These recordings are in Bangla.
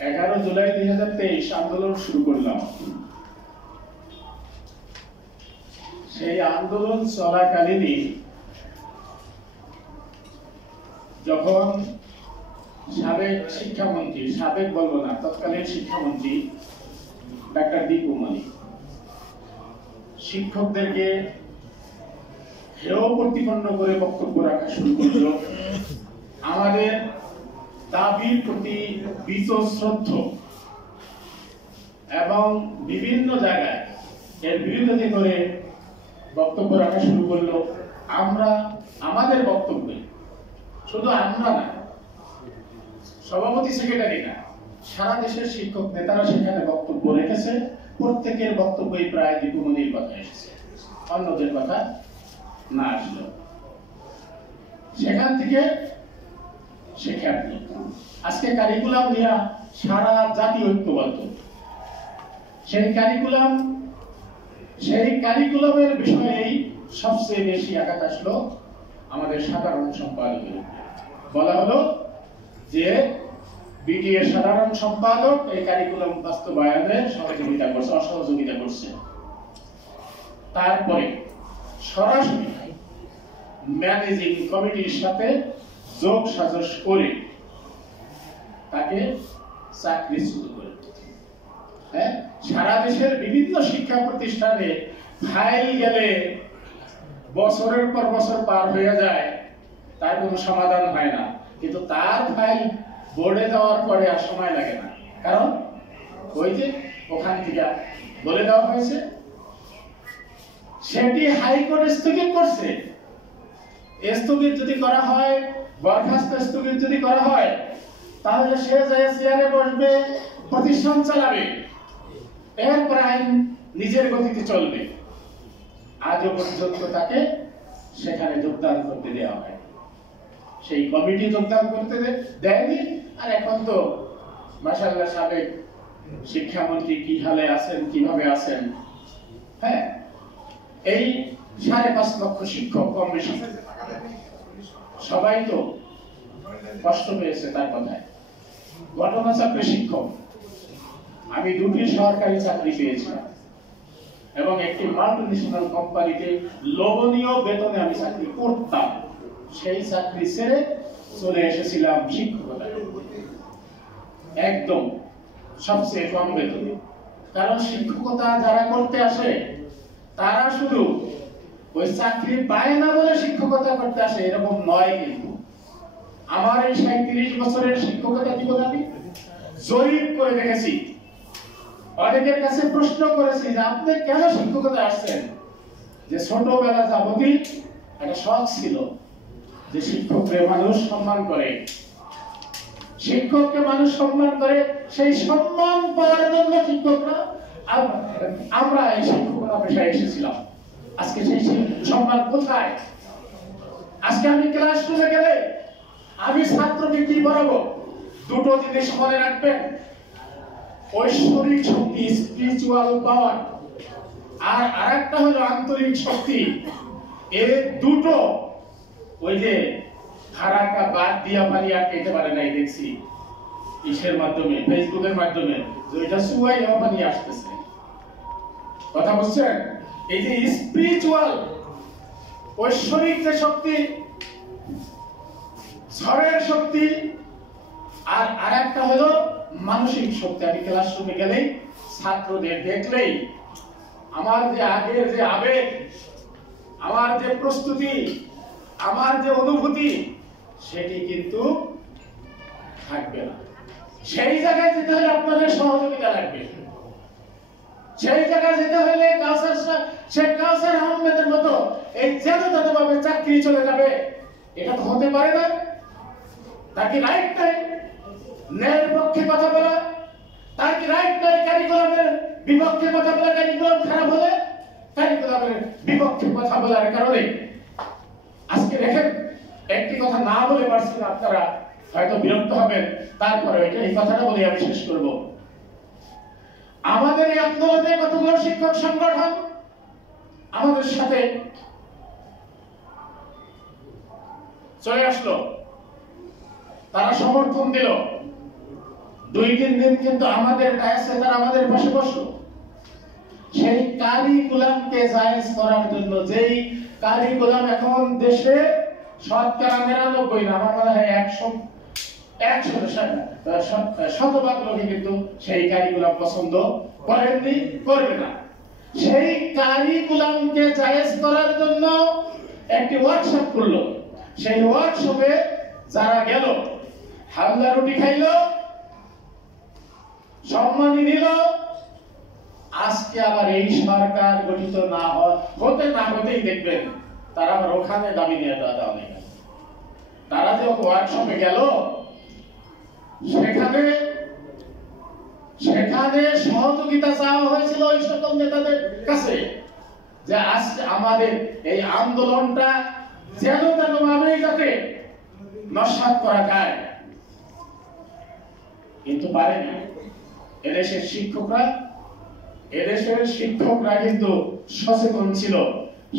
11 জুলাই 2023 আন্দোলন শুরু করলাম। সেই আন্দোলন চলাকালীনই যখন সাবেক বলবো না, তৎকালীন শিক্ষামন্ত্রী ডাক্তার দীপু মনি শিক্ষকদেরকে হেয় প্রতিপন্ন করে বক্তব্য রাখা শুরু করল, আমাদের দাবির প্রতি বীতশ্রদ্ধ এবং বিভিন্ন জায়গায় এর বিরুদ্ধে করে বক্তব্য রাখা শুরু করলো। আমরা আমাদের বক্তব্যে, শুধু আমরা না, সভাপতি সেক্রেটারি না, সারা দেশের শিক্ষক নেতারা সেখানে বক্তব্য রেখেছে। প্রত্যেকের বক্তব্যই প্রায় দীপুমনির কথা এসেছে, অন্যদের কথা না আসলো। সেখান থেকে আজকে কারিকুলাম নিয়ে সারা জাতি ঐক্যবদ্ধ। সেই কারিকুলামের বিষয়েই সবচেয়ে বেশি আঘাত আসলো আমাদের সাধারণ সম্পাদকের। বলা হলো যে বিটিএ সাধারণ সম্পাদক এই কারিকুলাম বাস্তবায়নে অসহযোগিতা করছে। তারপরে সরাসরি ম্যানেজিং কমিটির সাথে যোগ সাজস করে তাকে চাকরিচ্যুত করে। সারা দেশের বিভিন্ন শিক্ষা প্রতিষ্ঠানে ফাইল গেলে বছরের পর বছর পার হয়ে যায়, তার কোনো সমাধান হয় না। কিন্তু তার ফাইল বোর্ডে দেওয়ার পরে আর সময় লাগে না, কারণ ওই যে ওখান থেকে বলে দেওয়া হয়েছে, সেটি হাইকোর্ট স্থগিত করছে। স্থগিত যদি করা হয়, বরখাস্ত স্থগিত যদি করা হয়, তাহলে সে যায় চেয়ারে বসবে, প্রতিষ্ঠান চালাবে, এরপর আইন নিজের গতিতে চলবে। আজও পর্যন্ত তাকে সেখানে যোগদান করতে দেওয়া হয়, সেই কমিটি যোগদান করতে দেয়নি। আর এখন তো মাশাআল্লাহ সাবেক শিক্ষামন্ত্রী কি হালে আছেন, কিভাবে আছেন। এই 5.5 লক্ষ শিক্ষক কম বেশি সবাই তো কষ্ট পেয়েছে তার কথায়। ঘটনা চক্রে শিক্ষক, আমি 2টি সরকারি চাকরি পেয়েছিলাম এবং একটি মাল্টিন্যাশনাল কোম্পানিতে লোভনীয় বেতনে আমি চাকরি করতাম। সেই চাকরি ছেড়ে চলে এসেছিলাম শিক্ষকতা, একদম সবচেয়ে কম বেতনে। কারণ শিক্ষকতা যারা করতে আসে তারা শুধু ওই চাকরি পায় না বলে শিক্ষকতা করতে আসে, এরকম নয়। কিন্তু আমার এই 37 বছরের শিক্ষকতা জীবন আমি জরিপ করে দেখেছি, অনেকের কাছে প্রশ্ন করেছি যে আপনি কেন শিক্ষকতা আসছেন। যে ছোটবেলা যাবতীয় একটা শখ ছিল যে শিক্ষককে মানুষ সম্মান করে, শিক্ষককে মানুষ সম্মান করে, সেই সম্মান পাওয়ার জন্য শিক্ষকরা আমরা এই শিক্ষকতা পেশায় এসেছিলাম। আজকে সেই সম্মান কোথায়? আজকে আমি ক্লাসরুমে গেলে আমি ছাত্রকে কি পড়াবো? 2টো জিনিস মনে রাখবেন, ঐশ্বরিক শক্তি, স্পিরিচুয়াল পাওয়ার, আর আরেকটা হলো আন্তরিক শক্তি। এই দুটো ওই যে খারাকা বাদ দিয়া পালিয়া কেটে পারে নাই, দেখছি ইসের মাধ্যমে, ফেসবুকের মাধ্যমে, যে এটা সুয়াই পানি আসতেছে। কথা বুঝছেন? এই যে স্পিরিচুয়াল ঐশ্বরিক যে শক্তি, ঝড়ের শক্তি, আর আরেকটা হলো মানসিক শক্তি। আমি ক্লাসরুমে গেলেই ছাত্রদের দেখলেই আমার যে আগের যে আবেগ, আমার যে প্রস্তুতি, আমার যে অনুভূতি, সেটি কিন্তু থাকবে না। সেই জায়গায় যেতে হলে আপনাদের সহযোগিতা লাগবে। সেই জায়গায় যেতে হলে শেখ কাউসার আহমেদের মতো এই যেভাবে চাকরি চলে যাবে, এটা তো হতে পারে না। তার কি রাইট নাই ন্যায়ের পক্ষে কথা বলা? তার কি রাইট নাই কারিকুলামের বিপক্ষে কথা বলা? কারিকুলাম খারাপ হলে কারিকুলামের বিপক্ষে কথা বলার কারণে আজকে দেখেন, একটি কথা না বলে পারছি না, আপনারা হয়তো বিরক্ত হবেন, তারপরে এই কথাটা বলে আমি শেষ করব। আমাদের এই আন্দোলনে কতগুলো শিক্ষক সংগঠন আমাদের সাথে চলে আসলো। তারা সমর্থন দিল। 2-3 দিন কিন্তু আমাদের ডায়াসে তারা আমাদের পাশে বসলো। সেই কারিকুলামকে জায়েজ করার জন্য, যেই কারিকুলাম এখন দেশে শতকরা 99 না, আমার মনে হয় 100% লোকে কিন্তু সেই কারিকুলাম পছন্দ করেননি, করবে না। সেই কারিকুলামকে জায়েজ করার জন্য একটি ওয়ার্কশপ করলো। সেই ওয়ার্কশপে যারা গেল, হামলা রুটি খাইলো, সম্মানী দিল। আজকে আবার এই সরকার গঠিত না হতেই দেখবেন তারা আবার ওখানে দাবি নিয়ে দেওয়া নেই। তারা যে ওয়ার্কশপে গেল, সেখানে সহযোগিতা চাওয়া হয়েছিল ওই সকল নেতাদের কাছে, যে আজকে আমাদের এই আন্দোলনটা যেন ভাবেই যাতে নস্যাৎ করা যায়, কিন্তু পারেনি। এদেশের শিক্ষকরা কিন্তু সচেতন ছিল,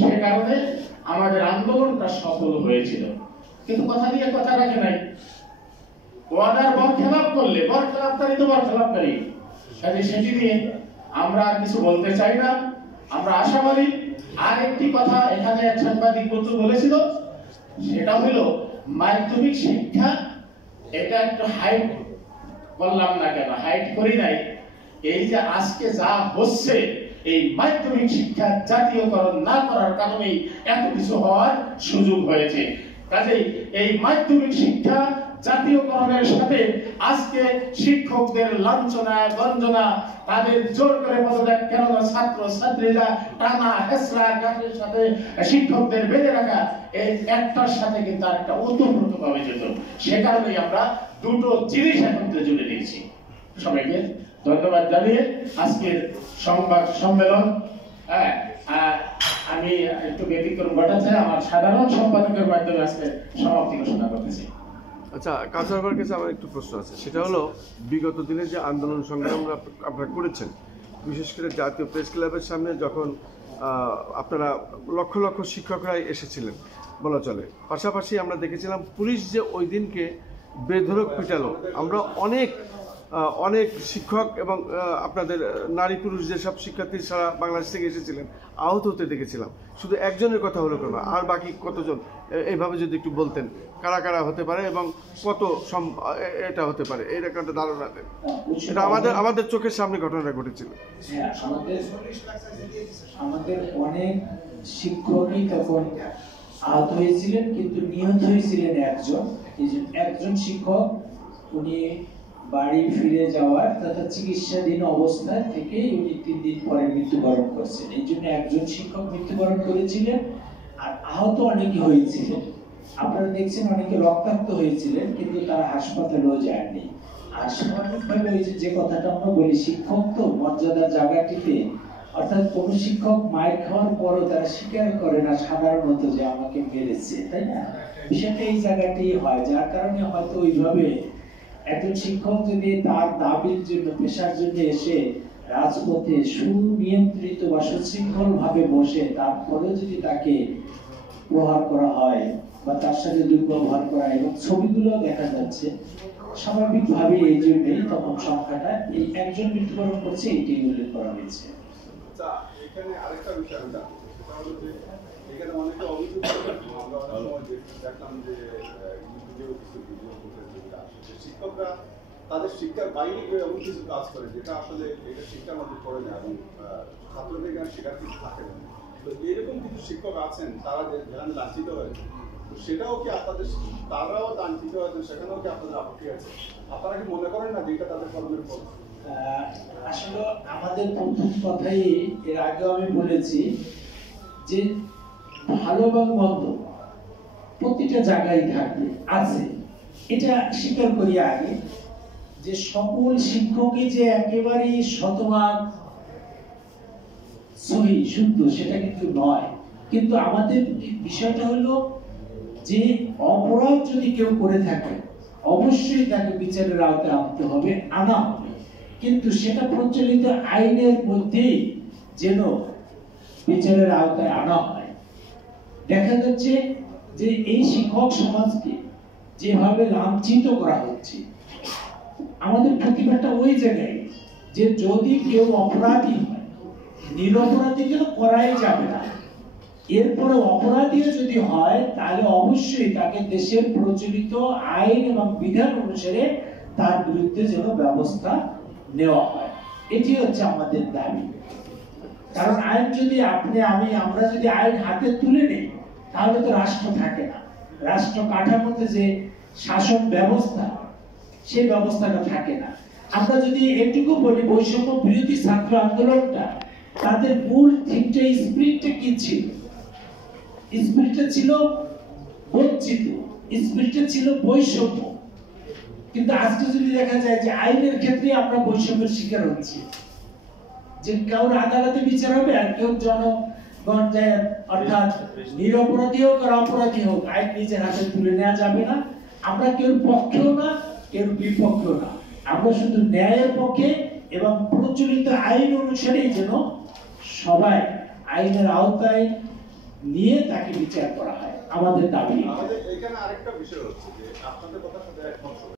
সে কারণে আমাদের আন্দোলনটা সফল হয়েছিল। কিন্তু কথা দিয়ে কথা রাখে নাই। ওয়াদার বরখেলাপ করলে বরখেলাপকারী তো বরখেলাপকারী, সেটি নিয়ে আমরা আর কিছু বলতে চাই না। আমরা আশাবাদী। আর একটি কথা এখানে এক সাংবাদিক বন্ধু বলেছিল, সেটা হলো মাধ্যমিক শিক্ষা, এটা একটু হাইট করলাম না কেন, হাইট করি নাই। এই যে আজকে যা হচ্ছে, এই মাধ্যমিক শিক্ষা জাতীয়করণ না করার কারণেই এত কিছু হওয়ার সুযোগ হয়েছে। কাজেই এই মাধ্যমিক শিক্ষা জাতীয়করণের সাথে আজকে শিক্ষকদের লাঞ্ছনা গঞ্জনা, তাদের জোর করে পদত্যাগ, কেননা ছাত্র ছাত্রীরা টানা হেসরা কাজের সাথে শিক্ষকদের বেঁধে রাখা, এই একটার সাথে কিন্তু আরেকটা ওতপ্রোতভাবে যেত। সে কারণেই আমরা দুটো জিনিস একত্রে জুড়ে দিয়েছি। সবাইকে ধন্যবাদ জানিয়ে আজকের সংবাদ সম্মেলন আমি একটু ব্যতিক্রম ঘটাচ্ছে, আমার সাধারণ সম্পাদকের মাধ্যমে আজকে সমাপ্তি ঘোষণা করতেছি। আচ্ছা, কাছাড়ের কাছে আমার একটু প্রশ্ন আছে, সেটা হলো বিগত দিনে যে আন্দোলন সংগ্রাম আপনারা করেছেন, বিশেষ করে জাতীয় প্রেস ক্লাবের সামনে যখন আপনারা লক্ষ লক্ষ শিক্ষকরাই এসেছিলেন বলা চলে, পাশাপাশি আমরা দেখেছিলাম পুলিশ যে ওই দিনকে বেধড়ক পিটালো। আমরা অনেক শিক্ষক এবং আপনাদের নারী পুরুষ যেসব শিক্ষার্থী সারা বাংলাদেশ থেকে এসেছিলেন আহত হতে দেখেছিলাম। শুধু একজনের কথা হলো কেন, আর বাকি কতজন এইভাবে যদি একটু বলতেন, কারা কারা হতে পারে এবং কত এটা হতে পারে, এরকম একটা ধারণা দেন। এটা আমাদের চোখের সামনে ঘটনাটা ঘটেছিল। আমাদের অনেক শিক্ষকই তখন আহত হয়েছিলেন, কিন্তু নিহত হয়েছিলেন একজন শিক্ষক। উনি বাড়ি ফিরে যাওয়ার তথা চিকিৎসাধীন অবস্থা থেকে উনি 3 দিন পরে মৃত্যুবরণ করছেন। এই জন্য একজন শিক্ষক মৃত্যুবরণ করেছিলেন, আর আহত অনেকে হয়েছিলেন। আপনারা দেখছেন অনেকে রক্তাক্ত হয়েছিলেন, কিন্তু তারা হাসপাতালেও যায়নি। আর স্বাভাবিকভাবে ওই যে কথাটা আমরা বলি, শিক্ষক তো মর্যাদার জায়গাটিতে, অর্থাৎ কোন শিক্ষক মায়ের খাওয়ার পরও তারা স্বীকার করে না সাধারণত যে আমাকে মেরেছে, তাই না? বিষয়টা এই জায়গাতেই হয়, যার কারণে হয়তো ওইভাবে একজন শিক্ষক যদি তার দাবির জন্য, পেশার জন্য এসে রাজপথে সুনিয়ন্ত্রিত বা সুশৃঙ্খল ভাবে বসে, তারপরে যদি তাকে প্রহার করা হয় বা তার সাথে দুর্ব্যবহার করা, এবং ছবিগুলো দেখা যাচ্ছে, স্বাভাবিকভাবে এই জন্যই তখন সংখ্যাটা এই একজন মৃত্যুবরণ করছে এইটাই উল্লেখ করা হয়েছে। এখানে আরেকটা বিষয় আমি জানতে চাই, সেটা হলো যে এখানে অনেকে অভিযোগ করেন, আমরা অনেক সময় দেখলাম যে শিক্ষকরা তাদের শিক্ষার বাইরে গিয়ে এমন কিছু কাজ করে যেটা আসলে এটা শিক্ষার মধ্যে পড়ে না, এবং ছাত্রদের এখানে শেখার কিছু থাকে না। তো এরকম কিছু শিক্ষক আছেন তারা যেখানে লাঞ্ছিত হয়েছে, তো সেটাও কি আপনাদের, তারাও লাঞ্ছিত হয়েছেন, সেখানেও কি আপনাদের আপত্তি আছে? আপনারা কি মনে করেন না যে এটা তাদের কর্মের ফল? আসলে আমাদের প্রথম কথাই এর আগেও আমি বলেছি যে ভালো এবং মন্দ প্রতিটা জায়গায় থাকবে, আছে, এটা স্বীকার করি আগে। যে সকল শিক্ষকই যে একেবারেই শতভাগ সহি শুদ্ধ সেটা কিন্তু নয়, কিন্তু আমাদের বিষয়টা হলো যে অপরাধ যদি কেউ করে থাকে অবশ্যই তাকে বিচারের আওতায় আনতে হবে, আনা হবে, কিন্তু সেটা প্রচলিত আইনের মধ্যেই যেন বিচারের আওতায় আনা হয়। দেখা যাচ্ছে যে এই শিক্ষক সমাজকে যেভাবে লাঞ্ছিত করা হচ্ছে, আমাদের প্রতিবাদটা ওই জায়গায় যে যদি কেউ অপরাধী হয়, নিরপরাধীকে তো করাই যাবে না, এরপরে অপরাধীও যদি হয় তাহলে অবশ্যই তাকে দেশের প্রচলিত আইন এবং বিধান অনুসারে তার বিরুদ্ধে যেন ব্যবস্থা নেওয়া হয়। এটি হচ্ছে আমাদের দাবি। কারণ আইন যদি আমরা যদি আইন হাতে তুলে নিই তাহলে তো রাষ্ট্র থাকে না। রাষ্ট্র কাঠামোতে যে শাসন ব্যবস্থা, সেই ব্যবস্থাটা থাকে না। আমরা যদি এটুকু বলি, বৈষম্য বিরোধী ছাত্র আন্দোলনটা তাদের মূল থিমটা, স্পিরিটটা কি ছিল? স্পিরিটটা ছিল বঞ্চিত, স্পিরিটটা ছিল বৈষম্য। কিন্তু আজকে যদি দেখা যায় যে আইনের ক্ষেত্রে আমরা বৈষম্যের শিকার হচ্ছি, যে কেউ আদালতে বিচার হবে আর কেউ জনগণ অর্থাৎ নিরপরাধী হোক আর অপরাধী হোক আইন নিজের হাতে তুলে নেওয়া যাবে না। আমরা কেউ পক্ষেও না, কেউ বিপক্ষেও না, আমরা শুধু ন্যায়ের পক্ষে এবং প্রচলিত আইন অনুসারেই যেন সবাই আইনের আওতায় নিয়ে তাকে বিচার করা হয়, আমাদের দাবি। আমাদের এখানে আরেকটা বিষয় হচ্ছে যে আপনাদের কথার সাথে একমত